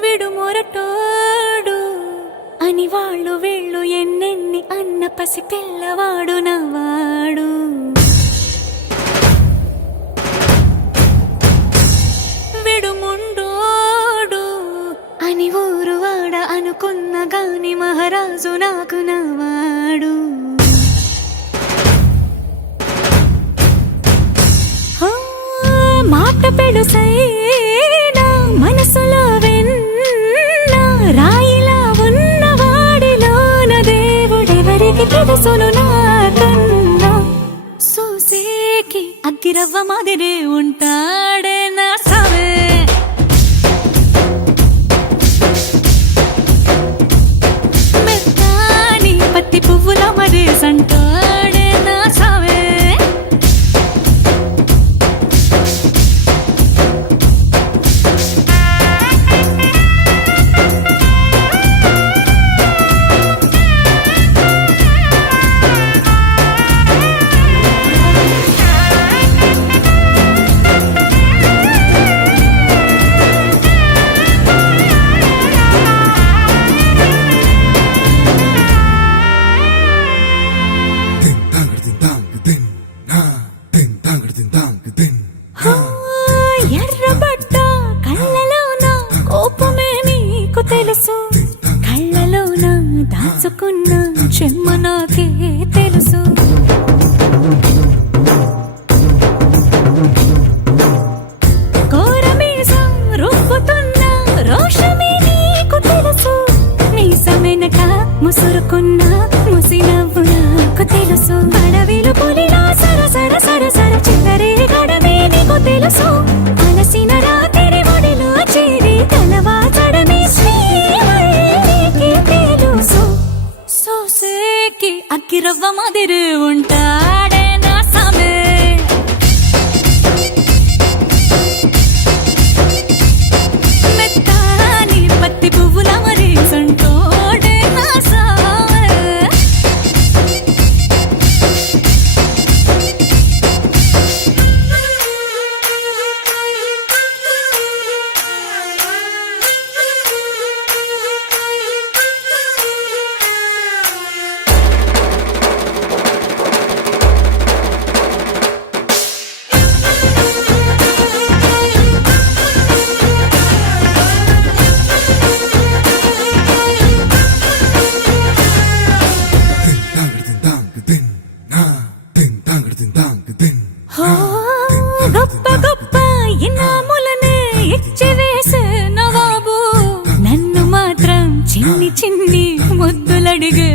విడు మొరటోడు అని వాళ్ళు వీళ్ళు ఎన్నెన్ని అన్న పసి పిల్లవాడు నవాడు. విడు ముండోడు అని ఊరు వాడ అనుకున్న గాని మహారాజు నాకు నవాడు. మాట పెడుసైనా మనసులో వెన్న రాయిలా ఉన్నవాడిలోన దేవుడెవరికి తెలుసును నాకన్నా. సూసేకి అగ్గిరవ్వ మాదిరే ఉంటాడే నా సావే. మెత్తాని పత్తి పువ్వుల మరేసంటాడే నా సావే. ఎర్రబడ్డ కళ్ళలోన కోపమే నీకు తెలుసు, కళ్ళలోన దాచుకున్న చెమ్మ నాకే తెలుసు. కోరమీసం రుబ్బుతున్న రోషమే నీకు తెలుసు, మీసమెనక ముసురుకున్న ముసినవ్వు నాకు తెలుసు. అడవిలు పులిలా సరసర సరసర చివరే గడమే నీకు తెలుసు. అలసిన రాత్రి ఒడిలో చేరి తలవాచడమే శ్రీవల్లికి తెలుసు. సోసేకి అగ్గిరవ్వ మాదిరి ఉంటాడే నా సామే. మెత్తాని పత్తి పువ్వుల మరేసంటోడే నా సామే. గొప్ప గొప్ప ఇనాములనే ఇచ్చి వేసే నవాబు నన్ను మాత్రం చిన్ని చిన్ని ముద్దులడిగే